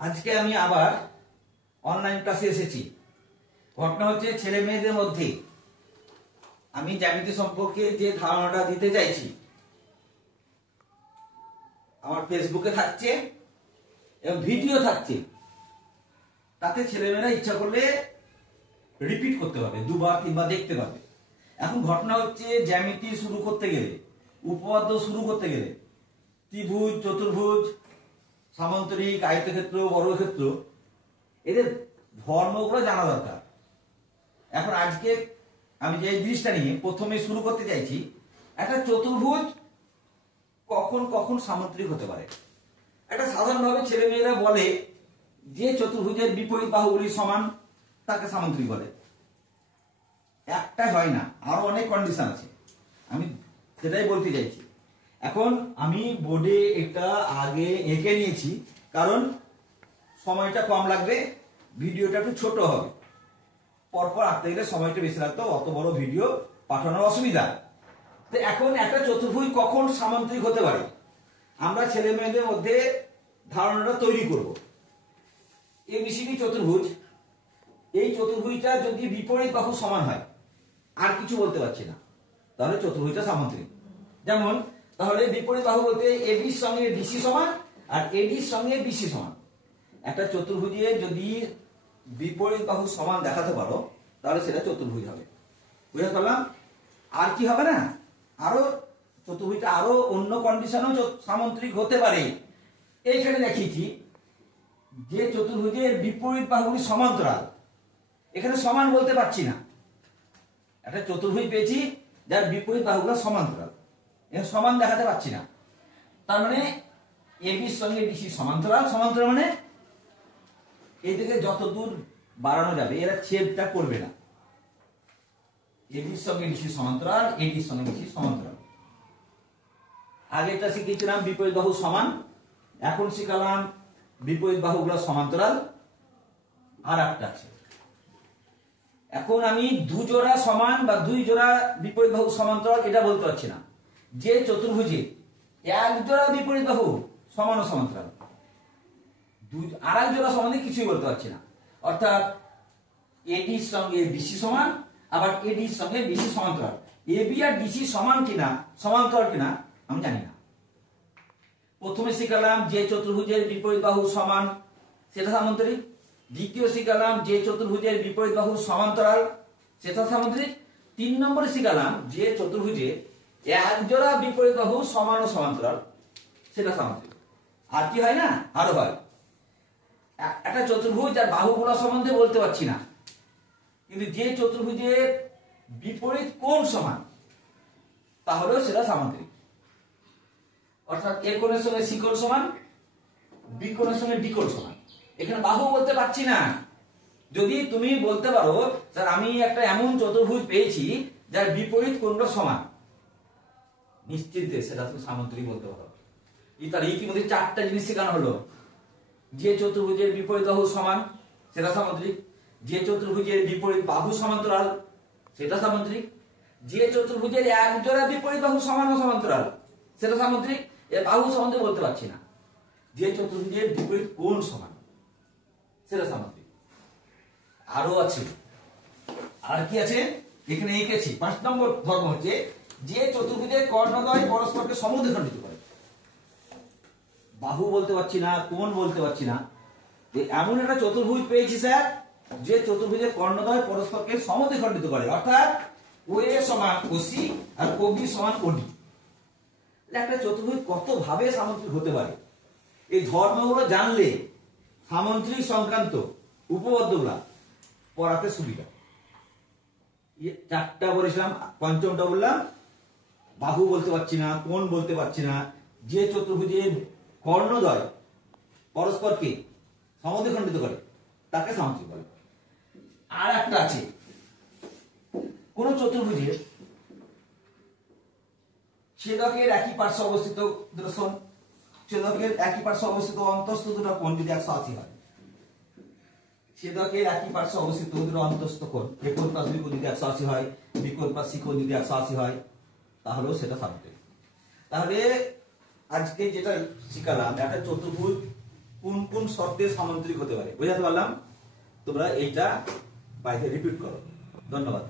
আজকে আমি আবার অনলাইন ক্লাসে এসেছি। ঘটনা হচ্ছে ছেলে মেয়েদের মধ্যে আমি জ্যামিতি সম্পর্কে যে ধারণাটা দিতে চাইছি আমার ফেসবুকে থাকছে এবং ভিডিও থাকছে, তাতে ছেলেমেয়েরা ইচ্ছা করলে রিপিট করতে পারবে, দুবার তিনবার দেখতে পারবে। এখন ঘটনা হচ্ছে জ্যামিতি শুরু করতে গেলে, উপপাদ্য শুরু করতে গেলে ত্রিভুজ, চতুর্ভুজ, সামান্তরিক, আয়তক্ষেত্র, বর্গক্ষেত্র, এদের ধর্মগুলো জানা দরকার। এখন আজকে আমি যে জিনিসটা নিয়ে প্রথমে শুরু করতে চাইছি, একটা চতুর্ভুজ কখন কখন সামান্তরিক হতে পারে। একটা সাধারণভাবে ছেলেমেয়েরা বলে যে চতুর্ভুজের বিপরীত বাহুগুলি সমান তাকে সামান্তরিক বলে। একটাই হয় না, আরো অনেক কন্ডিশন আছে, আমি সেটাই বলতে চাইছি। এখন আমি বোর্ডে এটা আগে এঁকে নিয়েছি, কারণ সময়টা কম লাগবে, ভিডিওটা একটু ছোট হবে। পরপর আঁকতে গেলে সময়টা বেশি লাগতো, অত বড় ভিডিও পাঠানোর অসুবিধা। তো এখন একটা চতুর্ভুজ কখন সামান্তরিক হতে পারে আমরা ছেলে মেয়েদের মধ্যে ধারণাটা তৈরি করব। এবিসিডি চতুর্ভুজ, এই চতুর্ভুজটা যদি বিপরীত বাহু সমান হয়, আর কিছু বলতে পারছি না, তাহলে চতুর্ভুজটা সামান্তরিক। যেমন তাহলে বিপরীত বাহু বলতে এবির সঙ্গে ডিসি সমান আর এডির সঙ্গে বিসি সমান। একটা চতুর্ভুজে যদি বিপরীত বাহু সমান দেখাতে পারো তাহলে সেটা চতুর্ভুজ হবে। বুঝতে পারলাম? আর কি হবে না, আরো চতুর্ভুজটা আরো অন্য কন্ডিশনেও সামান্তরিক হতে পারে। এইখানে দেখিয়েছি যে চতুর্ভুজের বিপরীত বাহুগুলি সমান্তরাল, এখানে সমান বলতে পারছি না। একটা চতুর্ভুজ পেয়েছি যার বিপরীত বাহুগুলো সমান্তরাল, এখানে সমান দেখাতে পারছি না। তার মানে এবির সঙ্গে ডিসি সমান্তরাল, সমান্তরাল মানে এদিকে যত দূর বাড়ানো যাবে এরা ছেদটা করবে না। এবির সঙ্গে ডিসি সমান্তরাল, এডির সঙ্গে ডিসি সমান্তরাল। আগেটা শিখেছিলাম বিপরীত বাহু সমান, এখন শিখালাম বিপরীত বাহুগুলো সমান্তরাল। আর একটা আছে, এখন আমি দুজোড়া সমান বা দুই জোড়া বিপরীত বাহু সমান্তরাল এটা বলতে পারছি না। যে চতুর্ভুজে এক জোড়া বিপরীত বাহু সমান ও সমান্তরাল, আর এক জোড়া সমান কিছুই বলতে পারছি না। অর্থাৎ এডির সঙ্গে বিসি সমান, আবার এডির সঙ্গে বিসি সমান্তরাল। এবি আর ডিসি সমান কিনা, সমান্তরাল কিনা আমি জানি না। প্রথমে শিখালাম যে চতুর্ভুজের বিপরীত বাহু সমান সেটা সামান্তরিক। দ্বিতীয় শিখালাম যে চতুর্ভুজের বিপরীত বাহু সমান্তরাল সেটা সামান্তরিক। 3 নম্বরে শিখালাম যে চতুর্ভুজে এক জোড়া বিপরীত বাহু সমান ও সমান্তরাল সেটা সামান্তরিক। আর কি হয় না, আরো হয়। একটা চতুর্ভুজ আর বাহুগুলো সম্বন্ধে বলতে পারছি না, কিন্তু যে চতুর্ভুজের বিপরীত কোণ সমান তাহলেও সেটা সামান্তরিক। অর্থাৎ এ কোণের সঙ্গে সি কোণ সমান, বি কোণের সঙ্গে ডি কোণ সমান। এখানে বাহু বলতে পারছি না। যদি তুমি বলতে পারো স্যার আমি একটা এমন চতুর্ভুজ পেয়েছি যার বিপরীত কোণটা সমান, নিশ্চিন্তে সেটা তুমি সামান্তরিক বলতে পারো। তার ইতিমধ্যে 4টা জিনিস শেখানো হলো। যে চতুর্ভুজের বিপরীত বাহু সমান সেটা সামান্তরিক, যে চতুর্ভুজের বিপরীত বাহু সমান্তরাল সেটা সামান্তরিক, যে চতুর্ভুজের এক জোড়া বিপরীত বাহু সমান ও সমান্তরাল সেটা সামান্তরিক। এর বাহু সম্বন্ধে বলতে পারছি না। যে চতুর্ভুজের বিপরীত কোণ সমান সেটা সামান্তরিক। আরো আছে, আর কি আছে এখানে এঁকেছি। 5 নম্বর ধর্ম হচ্ছে যে চতুর্ভুজের কর্ণদ্বয় পরস্পরকে সমদ্বিখণ্ডিত করে। বাহু বলতে পারছি না, কোণ বলতে পারছি না, এমন একটা চতুর্ভুজ পেয়েছি স্যার যে চতুর্ভুজের কর্ণদ্বয় পরস্পরকে সমদ্বিখণ্ডিত করে। অর্থাৎ ও এ সমান ওসি আর ও বি সমান ওডি। একটা চতুর্ভুজ কত ভাবে সামান্তরিক হতে পারে, এই ধর্মগুলো জানলে সামান্তরিক সংক্রান্ত উপপাদ্যগুলা পড়াতে সুবিধা। 4টা বলেছিলাম, 5মটা বললাম বাহু বলতে পারছি না, কোণ বলতে পারছি না, যে চতুর্ভুজের কর্ণদ্বয় পরস্পরকে সমদ্বিখণ্ডিত করে তাকে সামান্তরিক বলে। আর একটা আছে, কোন চতুর্ভুজের ছেদকের একই পার্শ্বে অবস্থিত ছেদকের একই পার্শ্বে অবস্থিত অন্তস্থ দুটো কোণ যদি 180 হয়, ছেদকের একই পার্শ্বে অবস্থিত দুটো অন্তস্থ কোণ এ কোণ প্লাস বি কোণ যদি 180 হয়, বি কোণ প্লাস সি কোণ যদি 180 হয়, তাহলেও সেটা সামান্তরিক। তাহলে আজকে যেটা শিখালাম, একটা চতুর্ভুজ কোন কোন শর্তে সমান্তরিক হতে পারে। বুঝাতে পারলাম? তোমরা এইটা বাড়িতে রিপিট করো। ধন্যবাদ।